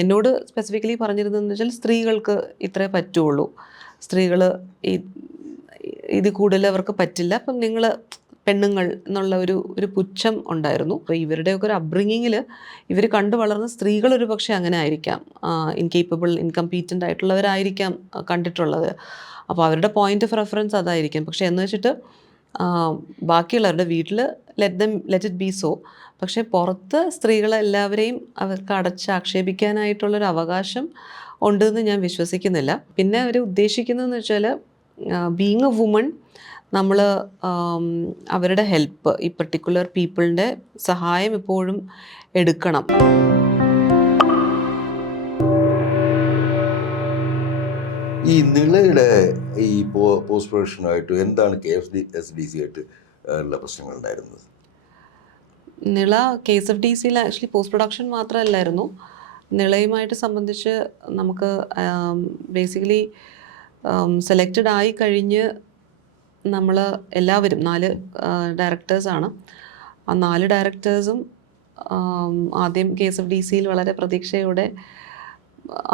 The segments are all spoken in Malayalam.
എന്നോട് സ്പെസിഫിക്കലി പറഞ്ഞിരുന്നതെന്ന് വെച്ചാൽ സ്ത്രീകൾക്ക് ഇത്രേ പറ്റുള്ളൂ, സ്ത്രീകൾ ഇത് കൂടുതൽ അവർക്ക് പറ്റില്ല, അപ്പം നിങ്ങൾ പെണ്ണുങ്ങൾ എന്നുള്ള ഒരു പുച്ഛം ഉണ്ടായിരുന്നു. അപ്പോൾ ഇവരുടെയൊക്കെ ഒരു അപ്ബ്രിങ്ങിങ്ങിൽ ഇവർ കണ്ടു വളർന്ന സ്ത്രീകൾ ഒരു പക്ഷേ അങ്ങനെ ആയിരിക്കാം, ഇൻകേപ്പബിൾ ഇൻകംപീറ്റൻ്റ് ആയിട്ടുള്ളവരായിരിക്കാം കണ്ടിട്ടുള്ളത്. അപ്പോൾ അവരുടെ പോയിന്റ് ഓഫ് റെഫറൻസ് അതായിരിക്കും. പക്ഷേ എന്ന് വെച്ചിട്ട് ബാക്കിയുള്ളവരുടെ വീട്ടിൽ ലെറ്റ് ഇറ്റ് ബി സോ. പക്ഷേ പുറത്ത് സ്ത്രീകളെല്ലാവരെയും അവർക്ക് ആക്ഷേപിക്കാനായിട്ടുള്ളൊരു അവകാശം ഉണ്ടെന്ന് ഞാൻ വിശ്വസിക്കുന്നില്ല. പിന്നെ അവർ ഉദ്ദേശിക്കുന്നതെന്ന് വെച്ചാൽ ബീങ് എ വുമൺ നമ്മൾ അവരുടെ ഹെൽപ്പ്, ഈ പെർട്ടിക്കുലർ പീപ്പിളിൻ്റെ സഹായം എപ്പോഴും എടുക്കണം. ഈ നിളയുടെ ഈ പോസ്റ്റ് പ്രൊഡക്ഷനുമായിട്ട് എന്താണ് KFSDC ആയിട്ട് ഉള്ള പ്രശ്നങ്ങൾ ഉണ്ടായിരുന്നത്? നിള KSFDCയിൽ ആക്ച്വലി പോസ്റ്റ് പ്രൊഡക്ഷൻ മാത്രമല്ലായിരുന്നു, നിളയുമായിട്ട് സംബന്ധിച്ച് നമുക്ക് ബേസിക്കലി സെലക്റ്റഡ് ആയി കഴിഞ്ഞ് നമ്മൾ എല്ലാവരും 4 ഡയറക്ടേഴ്സാണ്. ആ 4 ഡയറക്ടേഴ്സും ആദ്യം KSFDCയിൽ വളരെ പ്രതീക്ഷയോടെ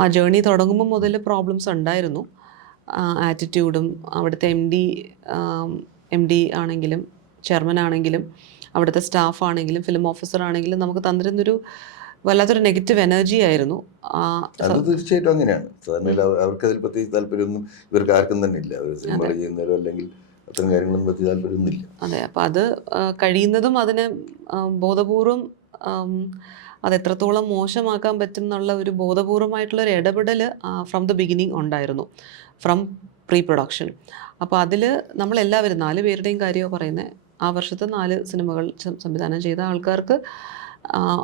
ആ ജേർണി തുടങ്ങുമ്പോൾ മുതൽ പ്രോബ്ലംസ് ഉണ്ടായിരുന്നു. ആറ്റിറ്റ്യൂഡും അവിടുത്തെ എം ഡി ആണെങ്കിലും ചെയർമാൻ ആണെങ്കിലും അവിടുത്തെ സ്റ്റാഫ് ആണെങ്കിലും ഫിലിം ഓഫീസർ ആണെങ്കിലും നമുക്ക് തന്നിരുന്നൊരു വല്ലാത്തൊരു നെഗറ്റീവ് എനർജി ആയിരുന്നു. അത് തീർച്ചയായിട്ടും അങ്ങനെയാണ്. അവർക്കതിൽ പ്രത്യേകിച്ച് താല്പര്യമൊന്നും ഇവർക്ക് ആർക്കും തന്നെ ഇല്ല. അവർ സിനിമകൾ ചെയ്യുന്നതിലോ അല്ലെങ്കിൽ അത്തരം കാര്യങ്ങളൊന്നും പറ്റി താല്പര്യമൊന്നുമില്ല. അതെ, അപ്പം അത് കഴിയുന്നതും അതിനെ ബോധപൂർവം അതെത്രത്തോളം മോശമാക്കാൻ പറ്റും എന്നുള്ള ഒരു ബോധപൂർവമായിട്ടുള്ളൊരു ഇടപെടൽ ഫ്രം ദ ബിഗിനിങ് ഉണ്ടായിരുന്നു, ഫ്രം പ്രീ പ്രൊഡക്ഷൻ. അപ്പോൾ അതിൽ നമ്മളെല്ലാവരും 4 പേരുടെയും കാര്യമാണ് പറയുന്നത്. ആ വർഷത്തെ 4 സിനിമകൾ സംവിധാനം ചെയ്ത ആൾക്കാർക്ക്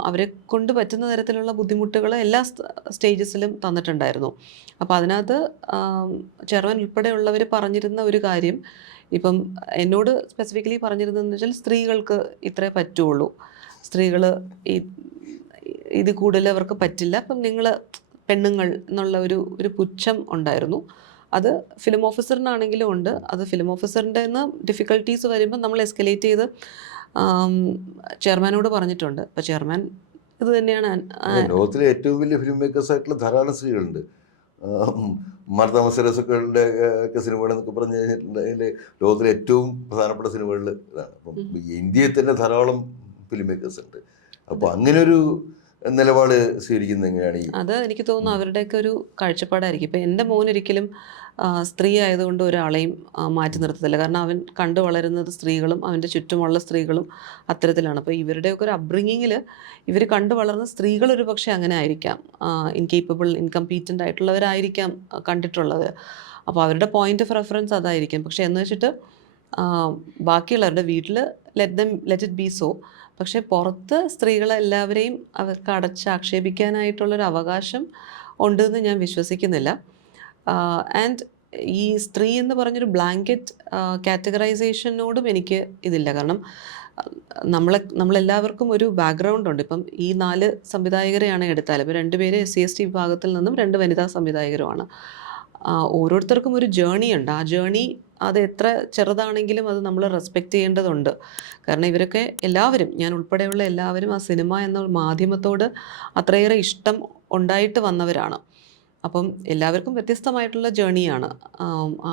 അവരെ കൊണ്ട് പറ്റുന്ന തരത്തിലുള്ള ബുദ്ധിമുട്ടുകൾ എല്ലാ സ്റ്റേജസിലും തന്നിട്ടുണ്ടായിരുന്നു. അപ്പോൾ അതിനകത്ത് ചെയർമാൻ ഉൾപ്പെടെയുള്ളവർ പറഞ്ഞിരുന്ന ഒരു കാര്യം, ഇപ്പം എന്നോട് സ്പെസിഫിക്കലി പറഞ്ഞിരുന്നതെന്ന് വെച്ചാൽ സ്ത്രീകൾക്ക് ഇത്രേ പറ്റുള്ളൂ, സ്ത്രീകൾ ഇത് കൂടുതൽ അവർക്ക് പറ്റില്ല, അപ്പം നിങ്ങൾ പെണ്ണുങ്ങൾ എന്നുള്ള ഒരു പുച്ഛം ഉണ്ടായിരുന്നു. അത് ഫിലിം ഓഫീസറിനാണെങ്കിലും ഉണ്ട്. അത് ഫിലിം ഓഫീസറിൻ്റെ ഡിഫിക്കൽട്ടീസ് വരുമ്പോൾ നമ്മൾ എസ്കലേറ്റ് ചെയ്ത് ചെയർമാനോട് പറഞ്ഞിട്ടുണ്ട്. അപ്പോൾ ചെയർമാൻ ഇത് തന്നെയാണ്. ലോകത്തിലെ ഏറ്റവും വലിയ ഫിലിം മേക്കേഴ്സ് ആയിട്ടുള്ള ധാരാളം സ്ത്രീകളുണ്ട്. മാർത്ത മസരസൊക്കെയുടെ ഒക്കെ സിനിമകൾ എന്നൊക്കെ പറഞ്ഞു കഴിഞ്ഞിട്ടുണ്ടെങ്കിൽ ലോകത്തിലെ ഏറ്റവും പ്രധാനപ്പെട്ട സിനിമകളിൽ ഇതാണ്. അപ്പം ഇന്ത്യയിൽ തന്നെ ധാരാളം ഫിലിം മേക്കേഴ്സ് ഉണ്ട്. അപ്പോൾ അങ്ങനൊരു നിലപാട് സ്വീകരിക്കുന്നത് എങ്ങനെയാണ്? അത് എനിക്ക് തോന്നുന്നു അവരുടെയൊക്കെ ഒരു കാഴ്ചപ്പാടായിരിക്കും. ഇപ്പം എൻ്റെ മോനൊരിക്കലും സ്ത്രീ ആയതുകൊണ്ട് ഒരാളെയും മാറ്റി നിർത്തത്തില്ല. കാരണം അവൻ കണ്ടു വളരുന്നത് സ്ത്രീകളും അവൻ്റെ ചുറ്റുമുള്ള സ്ത്രീകളും അത്തരത്തിലാണ്. അപ്പോൾ ഇവരുടെയൊക്കെ ഒരു അപ്ബ്രിങ്ങിങ്ങിൽ ഇവർ കണ്ടു വളർന്ന സ്ത്രീകൾ ഒരു പക്ഷേ അങ്ങനെ ആയിരിക്കാം, ഇൻകേപ്പബിൾ ഇൻകംപീറ്റൻ്റ് ആയിട്ടുള്ളവരായിരിക്കാം കണ്ടിട്ടുള്ളത്. അപ്പോൾ അവരുടെ പോയിന്റ് ഓഫ് റെഫറൻസ് അതായിരിക്കും. പക്ഷേ എന്ന് വെച്ചിട്ട് ബാക്കിയുള്ളവരുടെ വീട്ടിൽ ലെറ്റ് ഇറ്റ് ബി സോ. പക്ഷേ പുറത്ത് സ്ത്രീകളെല്ലാവരെയും അവർക്ക് ആക്ഷേപിക്കാനായിട്ടുള്ളൊരു അവകാശം ഉണ്ടെന്ന് ഞാൻ വിശ്വസിക്കുന്നില്ല. ആൻഡ് ഈ സ്ത്രീ എന്ന് ബ്ലാങ്കറ്റ് കാറ്റഗറൈസേഷനോടും എനിക്ക് ഇതില്ല. കാരണം നമ്മളെല്ലാവർക്കും ഒരു ബാക്ക്ഗ്രൗണ്ട് ഉണ്ട്. ഇപ്പം ഈ 4 സംവിധായകരെയാണ് എടുത്താൽ, ഇപ്പോൾ 2 പേര് SC/ST വിഭാഗത്തിൽ നിന്നും 2 വനിതാ സംവിധായകരുമാണ്. ഓരോരുത്തർക്കും ഒരു ജേണി ഉണ്ട്. ആ ജേണി അത് എത്ര ചെറുതാണെങ്കിലും അത് നമ്മൾ റെസ്പെക്റ്റ് ചെയ്യേണ്ടതുണ്ട്. കാരണം ഇവരൊക്കെ എല്ലാവരും, ഞാൻ ഉൾപ്പെടെയുള്ള എല്ലാവരും ആ സിനിമ എന്ന മാധ്യമത്തോട് അത്രയേറെ ഇഷ്ടം ഉണ്ടായിട്ട് വന്നവരാണ്. അപ്പം എല്ലാവർക്കും വ്യത്യസ്തമായിട്ടുള്ള ജേണിയാണ്. ആ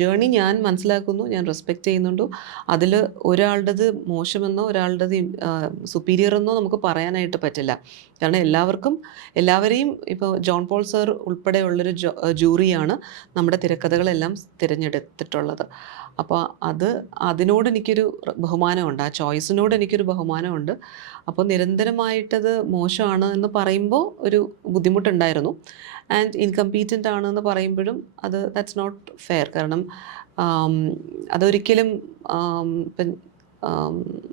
ജേണി ഞാൻ മനസ്സിലാക്കുന്നു, ഞാൻ റെസ്പെക്റ്റ് ചെയ്യുന്നുണ്ടോ. അതിൽ ഒരാളുടേത് മോശമെന്നോ ഒരാളുടേത് സുപ്പീരിയർ എന്നോ നമുക്ക് പറയാനായിട്ട് പറ്റില്ല. കാരണം എല്ലാവരെയും ഇപ്പോൾ ജോൺ പോൾ സർ ഉൾപ്പെടെയുള്ളൊരു ജൂറിയാണ് നമ്മുടെ തിരക്കഥകളെല്ലാം തിരഞ്ഞെടുത്തിട്ടുള്ളത്. അപ്പോൾ അതിനോട് എനിക്കൊരു ബഹുമാനമുണ്ട്, ആ ചോയ്സിനോട് എനിക്കൊരു ബഹുമാനമുണ്ട്. അപ്പോൾ നിരന്തരമായിട്ടത് മോശമാണ് എന്ന് പറയുമ്പോൾ ഒരു ബുദ്ധിമുട്ടുണ്ടായിരുന്നു. ആൻഡ് ഇൻകംപീറ്റൻ്റ് ആണെന്ന് പറയുമ്പോഴും ദാറ്റ്സ് നോട്ട് ഫെയർ. കാരണം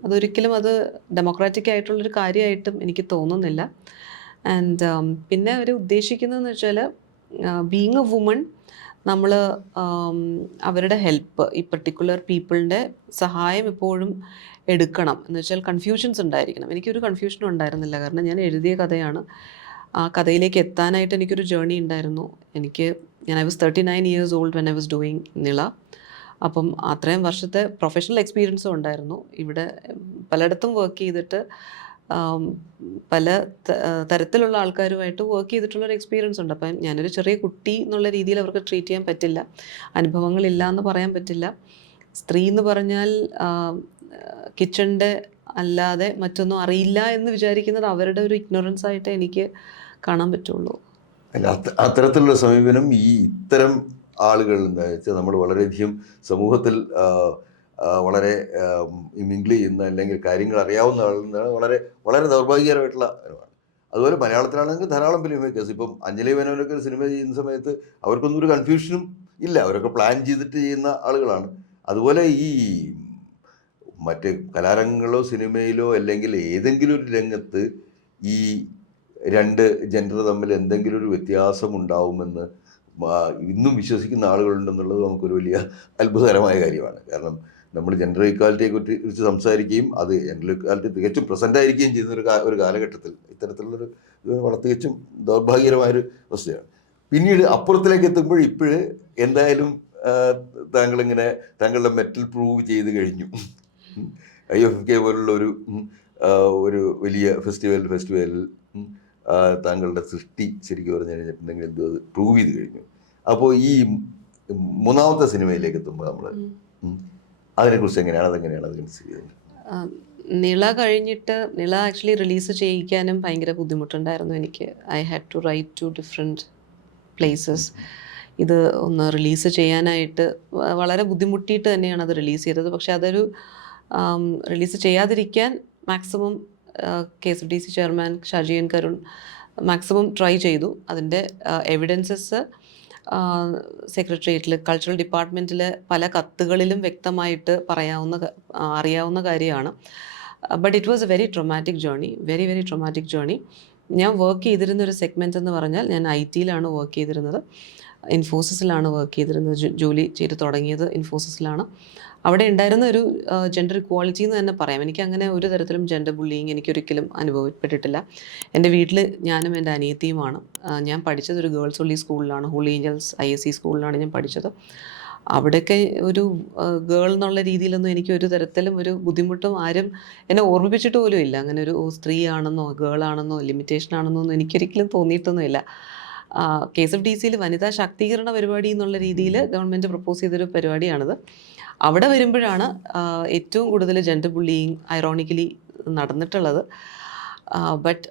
അതൊരിക്കലും അത് ഡെമോക്രാറ്റിക് ആയിട്ടുള്ളൊരു കാര്യമായിട്ടും എനിക്ക് തോന്നുന്നില്ല. ആൻഡ് പിന്നെ അവർ ഉദ്ദേശിക്കുന്നതെന്ന് വെച്ചാൽ ബീങ് എ വുമൺ നമ്മൾ അവരുടെ ഹെൽപ്പ്, ഈ പെർട്ടിക്കുലർ പീപ്പിളിൻ്റെ സഹായം എപ്പോഴും എടുക്കണം എന്ന് വെച്ചാൽ കൺഫ്യൂഷൻസ് ഉണ്ടായിരിക്കണം. എനിക്കൊരു കൺഫ്യൂഷനും ഉണ്ടായിരുന്നില്ല. കാരണം ഞാൻ എഴുതിയ കഥയാണ്. ആ കഥയിലേക്ക് എത്താനായിട്ട് എനിക്കൊരു ജേർണി ഉണ്ടായിരുന്നു. I was 39 years old when I was doing Nila. അപ്പം അത്രയും വർഷത്തെ പ്രൊഫഷണൽ എക്സ്പീരിയൻസും ഉണ്ടായിരുന്നു. ഇവിടെ പലയിടത്തും വർക്ക് ചെയ്തിട്ട് ആം, പല തരത്തിലുള്ള ആൾക്കാരുമായിട്ട് വർക്ക് ചെയ്തിട്ടുള്ളൊരു എക്സ്പീരിയൻസ് ഉണ്ട്. അപ്പം ഞാനൊരു ചെറിയ കുട്ടി എന്നുള്ള രീതിയിൽ അവർക്ക് ട്രീറ്റ് ചെയ്യാൻ പറ്റില്ല. അനുഭവങ്ങളില്ല എന്ന് പറയാൻ പറ്റില്ല. സ്ത്രീ എന്ന് പറഞ്ഞാൽ കിച്ചണിൻ്റെ അല്ലാതെ മറ്റൊന്നും അറിയില്ല എന്ന് വിചാരിക്കുന്നത് അവരുടെ ഒരു ഇഗ്നോറൻസ് ആയിട്ട് എനിക്ക് കാണാൻ പറ്റുള്ളൂ. അല്ല, അത്തരത്തിലുള്ള സമീപനം ഈ ഇത്തരം ആളുകൾ എന്താ വെച്ചാൽ നമ്മൾ വളരെയധികം സമൂഹത്തിൽ വളരെ മിങ്കിൾ ചെയ്യുന്ന അല്ലെങ്കിൽ കാര്യങ്ങൾ അറിയാവുന്ന ആളെന്നാണ് വളരെ വളരെ ദൗർഭാഗ്യകരമായിട്ടുള്ള കാര്യമാണ്. അതുപോലെ മലയാളത്തിലാണെങ്കിൽ ധാരാളം ഫിലിം മേക്കേഴ്സ്, ഇപ്പം അഞ്ജലി മേനോനൊക്കെ ഒരു സിനിമ ചെയ്യുന്ന സമയത്ത് അവർക്കൊന്നും ഒരു കൺഫ്യൂഷനും ഇല്ല, അവരൊക്കെ പ്ലാൻ ചെയ്തിട്ട് ചെയ്യുന്ന ആളുകളാണ്. അതുപോലെ ഈ മറ്റ് കലാരംഗങ്ങളോ സിനിമയിലോ അല്ലെങ്കിൽ ഏതെങ്കിലും ഒരു രംഗത്ത് ഈ രണ്ട് ജെൻഡർ തമ്മിൽ എന്തെങ്കിലും ഒരു വ്യത്യാസം ഉണ്ടാവുമെന്ന് ഇന്നും വിശ്വസിക്കുന്ന ആളുകളുണ്ടെന്നുള്ളത് നമുക്കൊരു വലിയ അത്ഭുതകരമായ കാര്യമാണ്. കാരണം നമ്മൾ ജെൻഡർ ഇക്വാലിറ്റിയെ കുറിച്ച് സംസാരിക്കുകയും അത് ജെൻഡർ ഇക്വാലിറ്റി തികച്ചും പ്രസൻ്റ് ആയിരിക്കുകയും ചെയ്യുന്ന ഒരു കാലഘട്ടത്തിൽ ഇത്തരത്തിലുള്ളൊരു തികച്ചും ദൗർഭാഗ്യകരമായൊരു അവസ്ഥയാണ്. പിന്നീട് അപ്പുറത്തിലേക്ക് എത്തുമ്പോൾ ഇപ്പോഴ് എന്തായാലും താങ്കളിങ്ങനെ താങ്കളുടെ മെറ്റൽ പ്രൂവ് ചെയ്ത് കഴിഞ്ഞു. IFFK പോലുള്ള ഒരു വലിയ ഫെസ്റ്റിവലിൽ താങ്കളുടെ സൃഷ്ടി ശരിക്കും പറഞ്ഞു കഴിഞ്ഞിട്ടുണ്ടെങ്കിൽ എന്തോ അത് പ്രൂവ് ചെയ്ത് കഴിഞ്ഞു. അപ്പോൾ ഈ മൂന്നാമത്തെ സിനിമയിലേക്ക് എത്തുമ്പോൾ നമ്മൾ അതിനെക്കുറിച്ച് അതെങ്ങനെയാണ് അത് കൺസിഡർ ചെയ്യുന്നത്? നിള കഴിഞ്ഞിട്ട് നിള ആക്ച്വലി റിലീസ് ചെയ്യിക്കാനും ഭയങ്കര ബുദ്ധിമുട്ടുണ്ടായിരുന്നു എനിക്ക്. I had to write to different places. ഇത് ഒന്ന് റിലീസ് ചെയ്യാനായിട്ട് വളരെ ബുദ്ധിമുട്ടിയിട്ട് തന്നെയാണ് അത് റിലീസ് ചെയ്തത്. പക്ഷെ അതൊരു റിലീസ് ചെയ്യാതിരിക്കാൻ maximum KSFDC chairman Shaji N Karun maximum try ചെയ്തു. അതിൻ്റെ എവിഡൻസസ് സെക്രട്ടേറിയറ്റിൽ കൾച്ചറൽ ഡിപ്പാർട്ട്മെൻറ്റിൽ പല കത്തുകളിലും വ്യക്തമായിട്ട് അറിയാവുന്ന കാര്യമാണ്. But it was A very traumatic journey, very very traumatic journey. ഞാൻ വർക്ക് ചെയ്തിരുന്ന ഒരു സെഗ്മെൻറ്റ് എന്ന് പറഞ്ഞാൽ ഞാൻ IT-യിലാണ് വർക്ക് ചെയ്തിരുന്നത്, ഇൻഫോസിസിലാണ് വർക്ക് ചെയ്തിരുന്നത്. ജോലി ചെയ്ത് തുടങ്ങിയത് ഇൻഫോസിസിലാണ്. അവിടെ ഉണ്ടായിരുന്ന ഒരു ജെൻഡർ ഇക്വാളിറ്റി എന്ന് തന്നെ പറയാം. എനിക്ക് അങ്ങനെ ഒരു തരത്തിലും ജെൻഡർ ബുള്ളിങ് എനിക്കൊരിക്കലും അനുഭവപ്പെട്ടിട്ടില്ല. എൻ്റെ വീട്ടിൽ ഞാനും എൻ്റെ അനിയത്തിയുമാണ്. ഞാൻ പഠിച്ചത് ഒരു ഗേൾസ് ഒൺലി സ്കൂളിലാണ്, ഹോളി ഏഞ്ചൽസ് ISC സ്കൂളിലാണ് ഞാൻ പഠിച്ചത്. അവിടെയൊക്കെ ഒരു ഗേൾ എന്നുള്ള രീതിയിലൊന്നും എനിക്ക് ഒരു തരത്തിലും ഒരു ബുദ്ധിമുട്ടും ആരും എന്നെ ഓർമ്മിപ്പിച്ചിട്ട് പോലും ഇല്ല. അങ്ങനെ ഒരു സ്ത്രീ ആണെന്നോ ഗേളാണെന്നോ ലിമിറ്റേഷൻ ആണെന്നോ ഒന്നും എനിക്കൊരിക്കലും തോന്നിയിട്ടൊന്നുമില്ല. KSFDCയിൽ വനിതാ ശാക്തീകരണ പരിപാടി എന്നുള്ള രീതിയിൽ ഗവൺമെൻറ് പ്രപ്പോസ് ചെയ്തൊരു പരിപാടിയാണിത്. അവിടെ വരുമ്പോഴാണ് ഏറ്റവും കൂടുതൽ ജെൻഡർ ബുള്ളിയിങ് ഐറോണിക്കലി നടന്നിട്ടുള്ളത്. But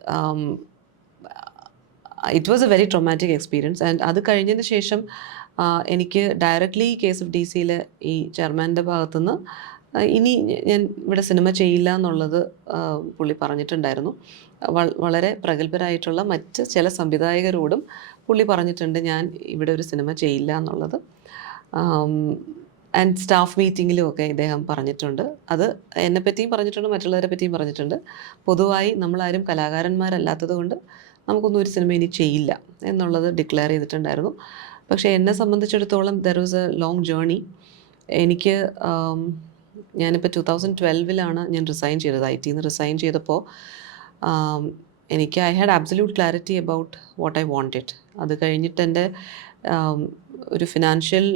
it was A very traumatic experience. And അത് കഴിഞ്ഞതിന് ശേഷം എനിക്ക് ഡയറക്റ്റ്ലി KSFDCയിൽ ഈ ചെയർമാൻ്റെ ഭാഗത്തുനിന്ന് ഇനി ഞാൻ ഇവിടെ സിനിമ ചെയ്യില്ല എന്നുള്ളത് പുള്ളി പറഞ്ഞിട്ടുണ്ടായിരുന്നു. വളരെ പ്രഗത്ഭരായിട്ടുള്ള മറ്റ് ചില സംവിധായകരോടും പുള്ളി പറഞ്ഞിട്ടുണ്ട് ഞാൻ ഇവിടെ ഒരു സിനിമ ചെയ്യില്ല എന്നുള്ളത്. ആൻഡ് സ്റ്റാഫ് മീറ്റിങ്ങിലും ഒക്കെ ഇദ്ദേഹം പറഞ്ഞിട്ടുണ്ട്. അത് എന്നെപ്പറ്റിയും പറഞ്ഞിട്ടുണ്ട്, മറ്റുള്ളവരെ പറ്റിയും പറഞ്ഞിട്ടുണ്ട്. പൊതുവായി നമ്മളാരും കലാകാരന്മാരല്ലാത്തത് കൊണ്ട് നമുക്കൊന്നും ഒരു സിനിമ ഇനി ചെയ്യില്ല എന്നുള്ളത് ഡിക്ലെയർ ചെയ്തിട്ടുണ്ടായിരുന്നു. പക്ഷേ എന്നെ സംബന്ധിച്ചിടത്തോളം there was A long journey. എനിക്ക് ഞാനിപ്പോൾ 2012 ഞാൻ റിസൈൻ ചെയ്തത്. IT-ന്ന് റിസൈൻ ചെയ്തപ്പോൾ എനിക്ക് I had absolute clarity about what I wanted. അത് കഴിഞ്ഞിട്ട് എൻ്റെ ഒരു ഫിനാൻഷ്യൽ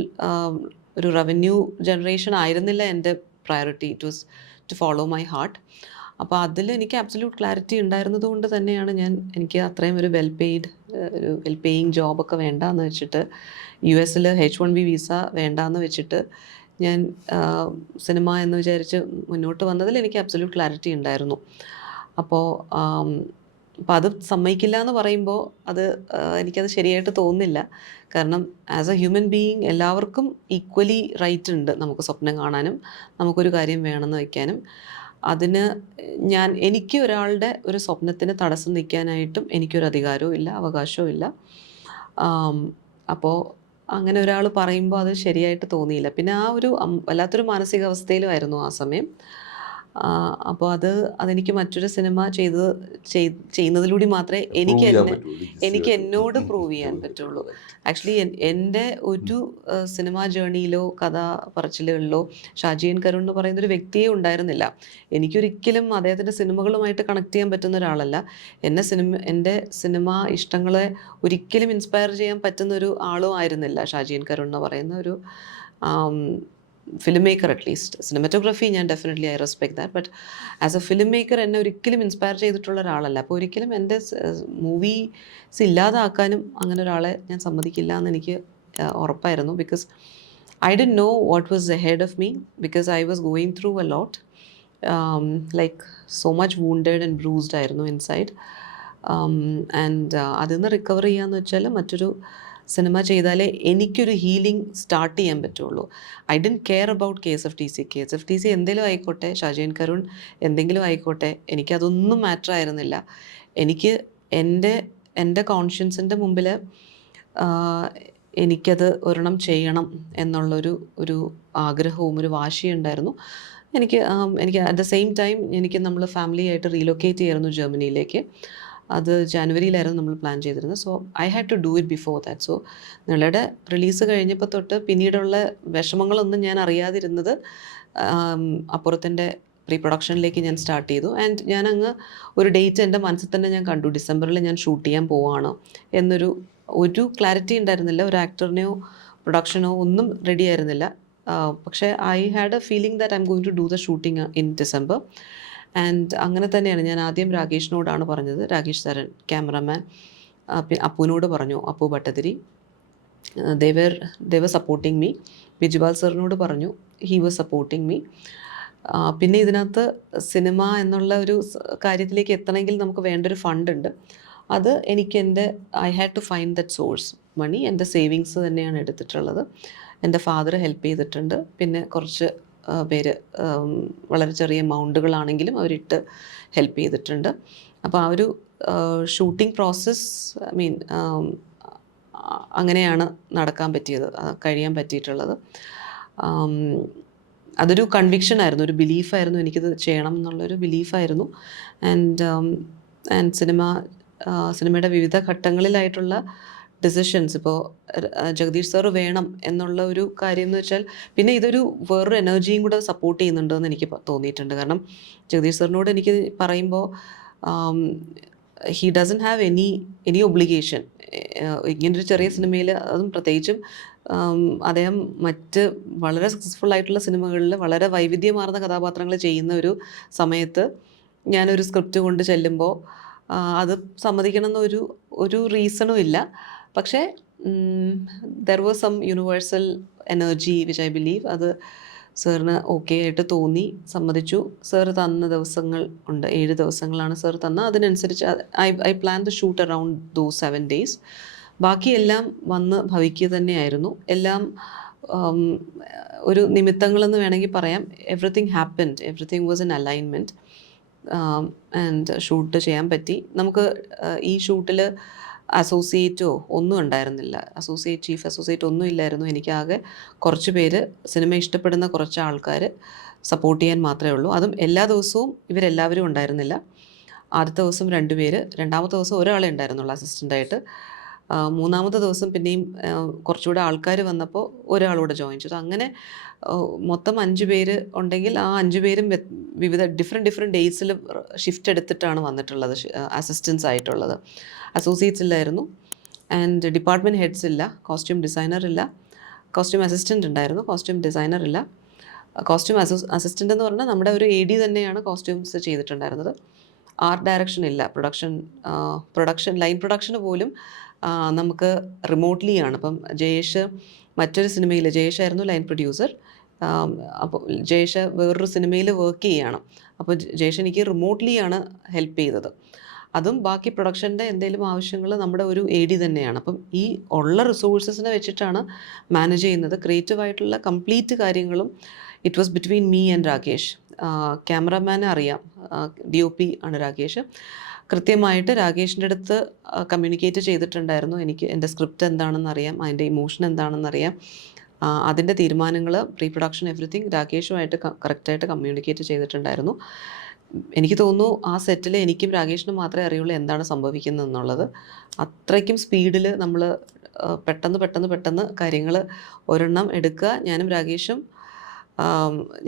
ഒരു റവന്യൂ ജനറേഷൻ ആയിരുന്നില്ല എൻ്റെ priority. It was to follow my heart. അപ്പോൾ അതിൽ എനിക്ക് ആബ്സല്യൂട്ട് ക്ലാരിറ്റി ഉണ്ടായിരുന്നത് കൊണ്ട് തന്നെയാണ് എനിക്ക് അത്രയും ഒരു വെൽ പേയിങ് ജോബൊക്കെ വേണ്ടാന്ന് വെച്ചിട്ട്, US H1B വിസ വേണ്ടാന്ന് വെച്ചിട്ട് ഞാൻ സിനിമ എന്ന് വിചാരിച്ച് മുന്നോട്ട് വന്നതിൽ എനിക്ക് ആബ്സല്യൂട്ട് ക്ലാരിറ്റി ഉണ്ടായിരുന്നു. അപ്പോൾ അത് സമ്മതിക്കില്ല എന്ന് പറയുമ്പോൾ എനിക്കത് ശരിയായിട്ട് തോന്നുന്നില്ല. കാരണം ആസ് എ ഹ്യൂമൻ ബീയിങ് എല്ലാവർക്കും ഈക്വലി റൈറ്റ് ഉണ്ട് നമുക്ക് സ്വപ്നം കാണാനും നമുക്കൊരു കാര്യം വേണമെന്ന് വയ്ക്കാനും. അതിന് എനിക്ക് ഒരാളുടെ ഒരു സ്വപ്നത്തിന് തടസ്സം നിൽക്കാനായിട്ടും എനിക്കൊരു അധികാരവും ഇല്ല, അവകാശവും ഇല്ല. അപ്പോൾ അങ്ങനെ ഒരാൾ പറയുമ്പോൾ അത് ശരിയായിട്ട് തോന്നിയില്ല. പിന്നെ ഒരു വല്ലാത്തൊരു മാനസികാവസ്ഥയിലുമായിരുന്നു ആ സമയം. അപ്പോൾ അതെനിക്ക് മറ്റൊരു സിനിമ ചെയ്യുന്നതിലൂടെ മാത്രമേ എനിക്ക് എന്നോട് പ്രൂവ് ചെയ്യാൻ പറ്റുള്ളൂ. ആക്ച്വലി എൻ്റെ ഒരു സിനിമാ ജേർണിയിലോ കഥ പറച്ചിലുകളിലോ ഷാജി എൻ കരുൺ എന്ന് പറയുന്ന ഒരു വ്യക്തിയെ ഉണ്ടായിരുന്നില്ല. എനിക്കൊരിക്കലും അദ്ദേഹത്തിൻ്റെ സിനിമകളുമായിട്ട് കണക്ട് ചെയ്യാൻ പറ്റുന്ന ഒരാളല്ല. എൻ്റെ സിനിമ ഇഷ്ടങ്ങളെ ഒരിക്കലും ഇൻസ്പയർ ചെയ്യാൻ പറ്റുന്ന ഒരു ആളും ആയിരുന്നില്ല ഷാജി എൻ കരുൺ എന്ന് പറയുന്ന ഒരു ഫിലിം മേക്കർ അറ്റ്ലീസ്റ്റ്. സിനിമറ്റോഗ്രഫി ഞാൻ definitely I respect that. But as A film maker എന്നെ ഒരിക്കലും ഇൻസ്പയർ ചെയ്തിട്ടുള്ള ഒരാളല്ല. അപ്പോൾ ഒരിക്കലും എൻ്റെ മൂവീസ് ഇല്ലാതാക്കാനും അങ്ങനെ ഒരാളെ ഞാൻ സമ്മതിക്കില്ല എന്ന് എനിക്ക് ഉറപ്പായിരുന്നു. Because I didn't know what was ahead of me, because I was going through a lot. Like so much wounded and bruised ആയിരുന്നു ഇൻസൈഡ്. ആൻഡ് അതിൽ നിന്ന് റിക്കവർ ചെയ്യാന്ന് വെച്ചാൽ മറ്റൊരു സിനിമ ചെയ്താലേ എനിക്കൊരു ഹീലിംഗ് സ്റ്റാർട്ട് ചെയ്യാൻ പറ്റുള്ളൂ. I didn't care about KSFTC എന്തെങ്കിലും ആയിക്കോട്ടെ, ഷാജീൻ കരുൺ എന്തെങ്കിലും ആയിക്കോട്ടെ, എനിക്കതൊന്നും മാറ്റർ ആയിരുന്നില്ല. എനിക്ക് എൻ്റെ കോൺഷ്യൻസിൻ്റെ മുമ്പിൽ എനിക്കത് ഒരെണ്ണം ചെയ്യണം എന്നുള്ളൊരു ആഗ്രഹവും ഒരു വാശിയുണ്ടായിരുന്നു എനിക്ക്. അറ്റ് ദ സെയിം ടൈം നമ്മൾ ഫാമിലി ആയിട്ട് റീലൊക്കേറ്റ് ചെയ്യായിരുന്നു ജർമ്മനിയിലേക്ക്. അത് ജാനുവരിയിലായിരുന്നു നമ്മൾ പ്ലാൻ ചെയ്തിരുന്നത്. So I had to do it before that. So നിങ്ങളുടെ റിലീസ് കഴിഞ്ഞപ്പോൾ തൊട്ട് പിന്നീടുള്ള വിഷമങ്ങളൊന്നും ഞാൻ അറിയാതിരുന്നത് അപ്പുറത്തിൻ്റെ പ്രീ പ്രൊഡക്ഷനിലേക്ക് ഞാൻ സ്റ്റാർട്ട് ചെയ്തു. ആൻഡ് ഞാൻ ഒരു ഡേറ്റ് എൻ്റെ മനസ്സിൽ തന്നെ ഞാൻ കണ്ടു, ഡിസംബറിൽ ഞാൻ ഷൂട്ട് ചെയ്യാൻ പോവുകയാണ് ഒരു ക്ലാരിറ്റി ഉണ്ടായിരുന്നില്ല. ഒരു ആക്ടറിനെയോ പ്രൊഡക്ഷനോ ഒന്നും റെഡി ആയിരുന്നില്ല. പക്ഷേ I had a feeling that I am going to do the shooting in December. And അങ്ങനെ തന്നെയാണ് ഞാൻ ആദ്യം രാകേഷിനോടാണ് പറഞ്ഞത്. രാകേഷ് സരൺ ക്യാമറമാൻ, അപ്പുവിനോട് പറഞ്ഞു, Appu Bhattathiri. they were supporting me. Bijupal സാറിനോട് പറഞ്ഞു, ഹി വാസ് സപ്പോർട്ടിങ് മീ. പിന്നെ ഇതിനകത്ത് സിനിമ എന്നുള്ള ഒരു കാര്യത്തിലേക്ക് എത്തണമെങ്കിൽ നമുക്ക് വേണ്ടൊരു ഫണ്ടുണ്ട്. അത് എനിക്ക് I had to find that source money. എൻ്റെ സേവിങ്സ് തന്നെയാണ് എടുത്തിട്ടുള്ളത്. എൻ്റെ ഫാദർ ഹെൽപ്പ് ചെയ്തിട്ടുണ്ട്. പിന്നെ കുറച്ച് പേര് വളരെ ചെറിയ എമൗണ്ടുകളാണെങ്കിലും അവരിട്ട് ഹെൽപ്പ് ചെയ്തിട്ടുണ്ട്. അപ്പോൾ ആ ഒരു ഷൂട്ടിംഗ് പ്രോസസ്സ് അങ്ങനെയാണ് കഴിയാൻ പറ്റിയിട്ടുള്ളത്. അതൊരു കൺവിക്ഷനായിരുന്നു, ഒരു ബിലീഫായിരുന്നു. എനിക്കിത് ചെയ്യണം എന്നുള്ളൊരു ബിലീഫായിരുന്നു. ആൻഡ് സിനിമയുടെ വിവിധ ഘട്ടങ്ങളിലായിട്ടുള്ള ഡിസിഷൻസ്, ഇപ്പോൾ ജഗദീഷ് സാറ് വേണം എന്നുള്ള ഒരു കാര്യം എന്ന് വെച്ചാൽ, പിന്നെ ഇതൊരു വേറൊരു എനർജിയും കൂടെ സപ്പോർട്ട് ചെയ്യുന്നുണ്ടെന്ന് എനിക്ക് തോന്നിയിട്ടുണ്ട്. കാരണം ജഗദീഷ് സാറിനോട് എനിക്ക് പറയുമ്പോൾ he doesn't have any obligation. ഇങ്ങനൊരു ചെറിയ സിനിമയിൽ, അതും പ്രത്യേകിച്ചും അദ്ദേഹം മറ്റ് വളരെ സക്സസ്ഫുൾ ആയിട്ടുള്ള സിനിമകളിൽ വളരെ വൈവിധ്യമാർന്ന കഥാപാത്രങ്ങൾ ചെയ്യുന്ന ഒരു സമയത്ത് ഞാനൊരു സ്ക്രിപ്റ്റ് കൊണ്ട് ചെല്ലുമ്പോൾ അത് സമ്മതിക്കണം ഒരു റീസണും ഇല്ല. പക്ഷേ there was some universal energy which I believe. അത് സാറിന് ഓക്കെ ആയിട്ട് തോന്നി, സമ്മതിച്ചു. സാർ തന്ന ദിവസങ്ങൾ ഉണ്ട്, 7 ദിവസങ്ങളാണ് സാർ തന്ന. അതിനനുസരിച്ച് I plan the shoot around those 7 days. ബാക്കിയെല്ലാം വന്ന് ഭവിക്കുക തന്നെയായിരുന്നു. എല്ലാം ഒരു നിമിത്തങ്ങളെന്ന് വേണമെങ്കിൽ പറയാം. Everything was in alignment. And shoot ചെയ്യാൻ പറ്റി. നമുക്ക് ഈ ഷൂട്ടിൽ അസോസിയേറ്റോ ഒന്നും ഉണ്ടായിരുന്നില്ല. ചീഫ് അസോസിയേറ്റ് ഒന്നും ഇല്ലായിരുന്നു. എനിക്കാകെ കുറച്ച് പേര്, സിനിമ ഇഷ്ടപ്പെടുന്ന കുറച്ച് ആൾക്കാർ സപ്പോർട്ട് ചെയ്യാൻ മാത്രമേ ഉള്ളൂ. അതും എല്ലാ ദിവസവും ഇവരെല്ലാവരും ഉണ്ടായിരുന്നില്ല. ആദ്യത്തെ ദിവസം 2 പേര്, രണ്ടാമത്തെ ദിവസം ഒരാളെ ഉണ്ടായിരുന്നുള്ളൂ അസിസ്റ്റൻ്റായിട്ട്. മൂന്നാമത്തെ ദിവസം പിന്നെയും കുറച്ചുകൂടെ ആൾക്കാർ വന്നപ്പോൾ ഒരാളൂടെ ജോയിൻ ചെയ്തു. അങ്ങനെ മൊത്തം 5 പേര് ഉണ്ടെങ്കിൽ ആ 5 പേരും വിവിധ ഡിഫറെൻറ്റ് ഡേയ്സിൽ ഷിഫ്റ്റ് എടുത്തിട്ടാണ് വന്നിട്ടുള്ളത്, അസിസ്റ്റൻസ് ആയിട്ടുള്ളത്. അസോസിയേറ്റ്സ് ഇല്ലായിരുന്നു. ആൻഡ് ഡിപ്പാർട്ട്മെൻറ്റ് ഹെഡ്സ് ഇല്ല. കോസ്റ്റ്യൂം ഡിസൈനർ ഇല്ല. കോസ്റ്റ്യൂം അസിസ്റ്റൻ്റ് ഉണ്ടായിരുന്നു, കോസ്റ്റ്യൂം ഡിസൈനർ ഇല്ല. കോസ്റ്റ്യൂം അസിസ്റ്റൻ്റ് എന്ന് പറഞ്ഞാൽ നമ്മുടെ ഒരു AD തന്നെയാണ് കോസ്റ്റ്യൂംസ് ചെയ്തിട്ടുണ്ടായിരുന്നത്. ആർട്ട് ഡയറക്ഷൻ ഇല്ല. ലൈൻ പ്രൊഡക്ഷന് പോലും നമുക്ക് റിമോട്ട്ലി ആണ്. ഇപ്പം ജയേഷ് മറ്റൊരു സിനിമയിൽ, ജയേഷായിരുന്നു ലൈൻ പ്രൊഡ്യൂസർ. അപ്പോൾ ജയേഷ് വേറൊരു സിനിമയിൽ വർക്ക് ചെയ്യുകയാണ്. അപ്പോൾ ജയേഷ് എനിക്ക് റിമോട്ട്ലിയാണ് ഹെൽപ്പ് ചെയ്തത്. അതും ബാക്കി പ്രൊഡക്ഷൻ്റെ എന്തെങ്കിലും ആവശ്യങ്ങൾ നമ്മുടെ ഒരു AD തന്നെയാണ്. അപ്പം ഈ ഉള്ള റിസോഴ്സസിനെ വെച്ചിട്ടാണ് മാനേജ് ചെയ്യുന്നത്. ക്രിയേറ്റീവായിട്ടുള്ള കംപ്ലീറ്റ് കാര്യങ്ങളും it was between me and Rakesh. ക്യാമറമാനെ അറിയാം, DOP ആണ് രാകേഷ്. കൃത്യമായിട്ട് രാകേഷിൻ്റെ അടുത്ത് കമ്മ്യൂണിക്കേറ്റ് ചെയ്തിട്ടുണ്ടായിരുന്നു. എനിക്ക് എൻ്റെ സ്ക്രിപ്റ്റ് എന്താണെന്ന് അറിയാം, അതിൻ്റെ ഇമോഷൻ എന്താണെന്നറിയാം. അതിൻ്റെ തീരുമാനങ്ങൾ, പ്രീ പ്രൊഡക്ഷൻ, എവറിത്തിങ് രാകേഷുമായിട്ട് കറക്റ്റായിട്ട് കമ്മ്യൂണിക്കേറ്റ് ചെയ്തിട്ടുണ്ടായിരുന്നു. എനിക്ക് തോന്നുന്നു ആ സെറ്റിൽ എനിക്കും രാകേഷിനും മാത്രമേ അറിയുള്ളൂ എന്താണ് സംഭവിക്കുന്നത് എന്നുള്ളത്. അത്രയ്ക്കും സ്പീഡിൽ നമ്മൾ പെട്ടെന്ന് കാര്യങ്ങൾ ഒരെണ്ണം എടുക്കുക. ഞാനും രാകേഷും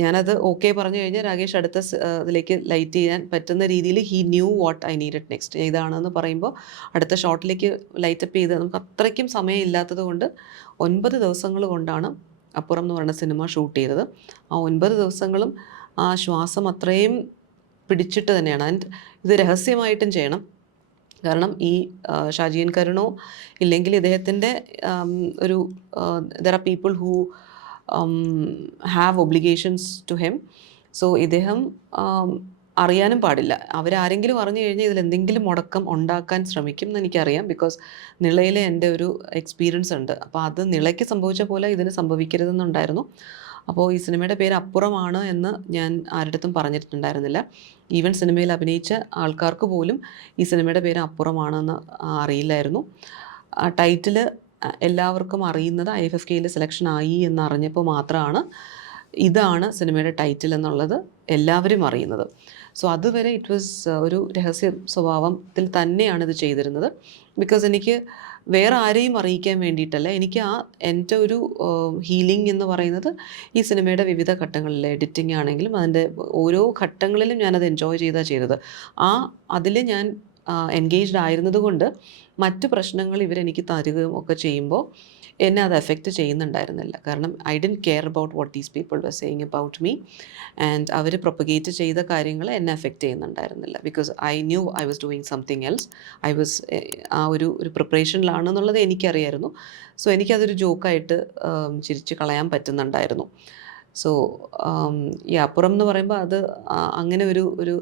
ഞാനത് ഓക്കെ പറഞ്ഞു കഴിഞ്ഞാൽ രാകേഷ് അടുത്ത ഇതിലേക്ക് ലൈറ്റ് ചെയ്യാൻ പറ്റുന്ന രീതിയിൽ he knew what I needed next. ഇതാണെന്ന് പറയുമ്പോൾ അടുത്ത ഷോട്ടിലേക്ക് ലൈറ്റപ്പ് ചെയ്ത്, നമുക്ക് അത്രയ്ക്കും സമയം ഇല്ലാത്തത് കൊണ്ട് 9 ദിവസങ്ങൾ കൊണ്ടാണ് അപ്പുറം എന്ന് പറയുന്ന സിനിമ ഷൂട്ട് ചെയ്തത്. ആ 9 ദിവസങ്ങളും ആ ശ്വാസം അത്രയും പിടിച്ചിട്ട് തന്നെയാണ്. ആൻഡ് ഇത് രഹസ്യമായിട്ടും ചെയ്യണം. കാരണം ഈ ഷാജി എൻ കരുണോ ഇല്ലെങ്കിൽ ഇദ്ദേഹത്തിൻ്റെ ഒരു there are people who have obligations to him. So ഇദ്ദേഹം അറിയാനും പാടില്ല. അവരാരെങ്കിലും അറിഞ്ഞു കഴിഞ്ഞാൽ ഇതിൽ എന്തെങ്കിലും മുടക്കം ഉണ്ടാക്കാൻ ശ്രമിക്കും എന്ന് എനിക്കറിയാം. ബിക്കോസ് നിളയിലെ എൻ്റെ ഒരു എക്സ്പീരിയൻസ് ഉണ്ട്. അപ്പോൾ അത് നിളയ്ക്ക് സംഭവിച്ച പോലെ ഇതിന് സംഭവിക്കരുതെന്നുണ്ടായിരുന്നു. അപ്പോൾ ഈ സിനിമയുടെ പേര് അപ്പുറമാണ് എന്ന് ഞാൻ ആരുടെടുത്തും പറഞ്ഞിട്ടുണ്ടായിരുന്നില്ല. ഈവൻ സിനിമയിൽ അഭിനയിച്ച ആൾക്കാർക്ക് പോലും ഈ സിനിമയുടെ പേര് അപ്പുറമാണെന്ന് അറിയില്ലായിരുന്നു. ആ ടൈറ്റില് എല്ലാവർക്കും അറിയുന്നത് IFFKയിൽ സെലക്ഷൻ ആയി എന്നറിഞ്ഞപ്പോൾ മാത്രമാണ് ഇതാണ് സിനിമയുടെ ടൈറ്റിൽ എന്നുള്ളത് എല്ലാവരും അറിയുന്നത്. സോ അതുവരെ ഇറ്റ് വാസ് ഒരു രഹസ്യ സ്വഭാവത്തിൽ തന്നെയാണ് ഇത് ചെയ്തിരുന്നത്. ബിക്കോസ് എനിക്ക് വേറെ ആരെയും അറിയിക്കാൻ വേണ്ടിയിട്ടല്ല. എനിക്ക് എൻ്റെ ഒരു ഹീലിംഗ് എന്ന് പറയുന്നത് ഈ സിനിമയുടെ വിവിധ ഘട്ടങ്ങളിൽ എഡിറ്റിംഗ് ആണെങ്കിലും അതിൻ്റെ ഓരോ ഘട്ടങ്ങളിലും ഞാനത് എൻജോയ് ചെയ്തത്. അതിൽ ഞാൻ എൻഗേജ്ഡ് ആയിരുന്നത് കൊണ്ട് മറ്റു പ്രശ്നങ്ങൾ ഇവരെനിക്ക് തരികയും ഒക്കെ ചെയ്യുമ്പോൾ എന്നെ അത് എഫക്റ്റ് ചെയ്യുന്നുണ്ടായിരുന്നില്ല. കാരണം I didn't care about what these people were saying about me. And അവർ പ്രൊപ്പഗേറ്റ് ചെയ്ത കാര്യങ്ങൾ എന്നെ എഫക്റ്റ് ചെയ്യുന്നുണ്ടായിരുന്നില്ല. Because I knew I was doing something else. I was uh ഒരു പ്രിപ്പറേഷനിലാണെന്നുള്ളത് എനിക്കറിയായിരുന്നു. സോ എനിക്കതൊരു ജോക്കായിട്ട് ചിരിച്ച് കളയാൻ പറ്റുന്നുണ്ടായിരുന്നു. സോ ഈ അപ്പുറം എന്ന് പറയുമ്പോൾ അത് അങ്ങനെ ഒരു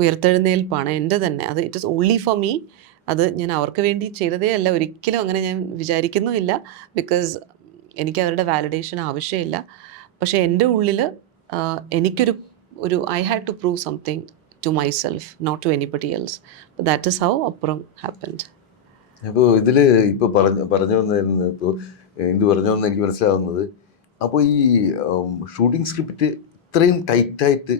ഉയർത്തെഴുന്നേൽപ്പാണ് എൻ്റെ തന്നെ. അത് it is only for me. അത് ഞാൻ അവർക്ക് വേണ്ടി ചെയ്തതേ അല്ല, ഒരിക്കലും അങ്ങനെ ഞാൻ വിചാരിക്കുന്നുമില്ല. ബിക്കോസ് എനിക്ക് അവരുടെ വാലിഡേഷൻ ആവശ്യമില്ല. പക്ഷേ എൻ്റെ ഉള്ളിൽ എനിക്കൊരു I had to prove something to myself, not to anybody else. That is how അപ്പുറം ഹാപ്പൻഡ്. അപ്പോൾ ഇതിൽ ഇപ്പോൾ പറഞ്ഞു വന്നിരുന്നു, ഇപ്പോൾ എന്ത് പറഞ്ഞു വന്ന് എനിക്ക് മനസ്സിലാവുന്നത്, അപ്പോൾ ഈ ഷൂട്ടിംഗ് സ്ക്രിപ്റ്റ് ഇത്രയും ടൈറ്റായിട്ട്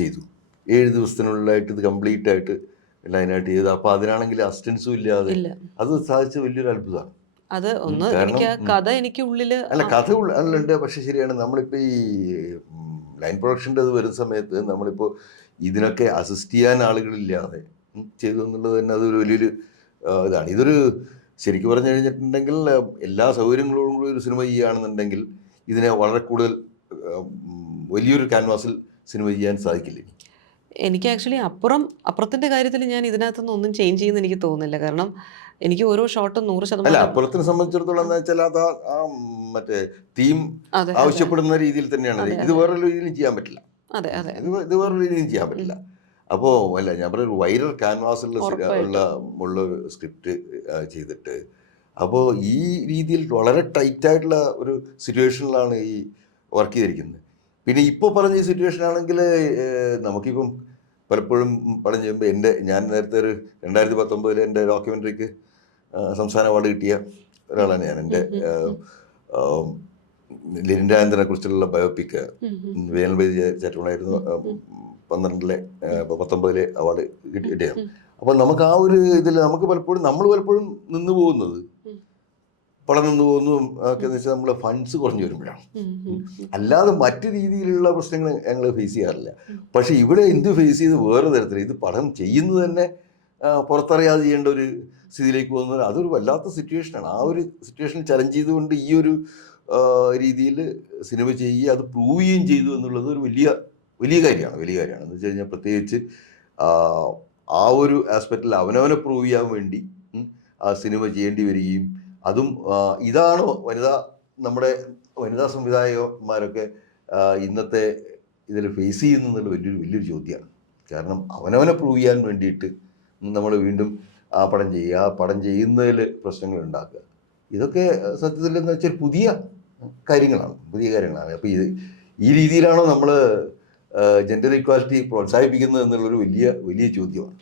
ചെയ്തു, 7 ദിവസത്തിനുള്ളിലായിട്ട് ഇത് കംപ്ലീറ്റ് ആയിട്ട് ലൈനായിട്ട് ചെയ്തു. അപ്പോൾ അതിനാണെങ്കിൽ അസിസ്റ്റൻസും ഇല്ലാതെ അത് സാധിച്ച വലിയൊരു അത്ഭുതമാണ്. അത് ഒന്ന് എനിക്ക് കഥ എനിക്ക് ഉള്ളില് അല്ല കഥ അല്ലുണ്ട്. പക്ഷെ ശരിയാണ്, നമ്മളിപ്പോൾ ഈ ലൈൻ പ്രൊഡക്ഷൻ്റെ അത് വരുന്ന സമയത്ത് നമ്മളിപ്പോൾ ഇതിനൊക്കെ അസിസ്റ്റ് ചെയ്യാൻ ആളുകളില്ലാതെ ചെയ്തു എന്നുള്ളത് തന്നെ അതൊരു വലിയൊരു ഇതാണ്. ഇതൊരു ശരിക്കും പറഞ്ഞു കഴിഞ്ഞിട്ടുണ്ടെങ്കിൽ എല്ലാ സൗകര്യങ്ങളോടും കൂടി ഒരു സിനിമ ചെയ്യുകയാണെന്നുണ്ടെങ്കിൽ ഇതിനെ വളരെ കൂടുതൽ വലിയൊരു ക്യാൻവാസിൽ സിനിമ ചെയ്യാൻ സാധിക്കില്ല. എനിക്ക് ആക്ച്വലി അപ്പുറത്തിൻ്റെ കാര്യത്തിൽ ഞാൻ ഇതിനകത്തൊന്നും ഒന്നും ചേഞ്ച് ചെയ്യുന്ന എനിക്ക് തോന്നുന്നില്ല. കാരണം എനിക്ക് ഓരോ ഷോട്ടും 100%. അല്ല, അപ്പുറത്തിനെ സംബന്ധിച്ചിടത്തോളം എന്താ വെച്ചാൽ അത് മറ്റേ തീം ആവശ്യപ്പെടുന്ന രീതിയിൽ തന്നെയാണ്. ഇത് വേറൊരു രീതിയിലും ചെയ്യാൻ പറ്റില്ല. ഇത് വേറൊരു രീതിയിലും ചെയ്യാൻ പറ്റില്ല. അപ്പോൾ അല്ല, ഞാൻ പറഞ്ഞ ഒരു വൈറൽ ക്യാൻവാസിലുള്ള സ്ക്രിപ്റ്റ് ചെയ്തിട്ട് അപ്പോൾ ഈ രീതിയിൽ വളരെ ടൈറ്റായിട്ടുള്ള ഒരു സിറ്റുവേഷനിലാണ് ഈ വർക്ക് ചെയ്തിരിക്കുന്നത്. പിന്നെ ഇപ്പോൾ പറഞ്ഞ ഈ സിറ്റുവേഷൻ ആണെങ്കിൽ നമുക്കിപ്പം പലപ്പോഴും പറഞ്ഞു കഴിയുമ്പോൾ ഞാൻ നേരത്തെ ഒരു 2019 എൻ്റെ ഡോക്യുമെൻ്ററിക്ക് സംസ്ഥാന അവാർഡ് കിട്ടിയ ഒരാളാണ് ഞാൻ. എൻ്റെ ലെനിൻ രാജേന്ദ്രനെ കുറിച്ചുള്ള ബയോപിക്ക് വേനൽബൈ ചേട്ടനായിരുന്നു 19 അവാർഡ് കിട്ടിയാണ്. അപ്പോൾ നമുക്ക് ആ ഒരു ഇതിൽ നമ്മൾ പലപ്പോഴും നിന്ന് പോകുന്നത് ഒക്കെ എന്ന് വെച്ചാൽ നമ്മളെ ഫണ്ട്സ് കുറഞ്ഞു വരുമ്പോഴാണ്. അല്ലാതെ മറ്റു രീതിയിലുള്ള പ്രശ്നങ്ങൾ ഞങ്ങൾ ഫേസ് ചെയ്യാറില്ല. പക്ഷെ ഇവിടെ എന്ത് ഫേസ് ചെയ്ത് വേറെ തരത്തിൽ ഇത് പഠനം ചെയ്യുന്നത് തന്നെ പുറത്തറിയാതെ ചെയ്യേണ്ട ഒരു സ്ഥിതിയിലേക്ക് പോകുന്നത് അതൊരു വല്ലാത്ത സിറ്റുവേഷനാണ്. ആ ഒരു സിറ്റുവേഷൻ ചലഞ്ച് ചെയ്തുകൊണ്ട് ഈ ഒരു രീതിയിൽ സിനിമ ചെയ്യുക, അത് പ്രൂവ് ചെയ്യുകയും ചെയ്തു എന്നുള്ളത് ഒരു വലിയ കാര്യമാണ്. എന്ന് വെച്ച് കഴിഞ്ഞാൽ പ്രത്യേകിച്ച് ആ ഒരു ആസ്പെക്റ്റിൽ അവനവനെ പ്രൂവ് ചെയ്യാൻ വേണ്ടി ആ സിനിമ ചെയ്യേണ്ടി വരികയും അതും ഇതാണോ നമ്മുടെ വനിതാ സംവിധായകന്മാരൊക്കെ ഇന്നത്തെ ഇതിൽ ഫേസ് ചെയ്യുന്നുള്ള വലിയൊരു ചോദ്യമാണ്. കാരണം അവനവനെ പ്രൂവ് ചെയ്യാൻ വേണ്ടിയിട്ട് നമ്മൾ വീണ്ടും ആ പടം ചെയ്യുന്നതിൽ പ്രശ്നങ്ങൾ ഉണ്ടാക്കുക, ഇതൊക്കെ സത്യത്തിൽ എന്ന് വെച്ചാൽ പുതിയ കാര്യങ്ങളാണ്. അപ്പോൾ ഈ രീതിയിലാണോ നമ്മൾ ജെൻഡർ ഇക്വാലിറ്റി പ്രോത്സാഹിപ്പിക്കുന്നത് എന്നുള്ളൊരു വലിയ ചോദ്യമാണ്.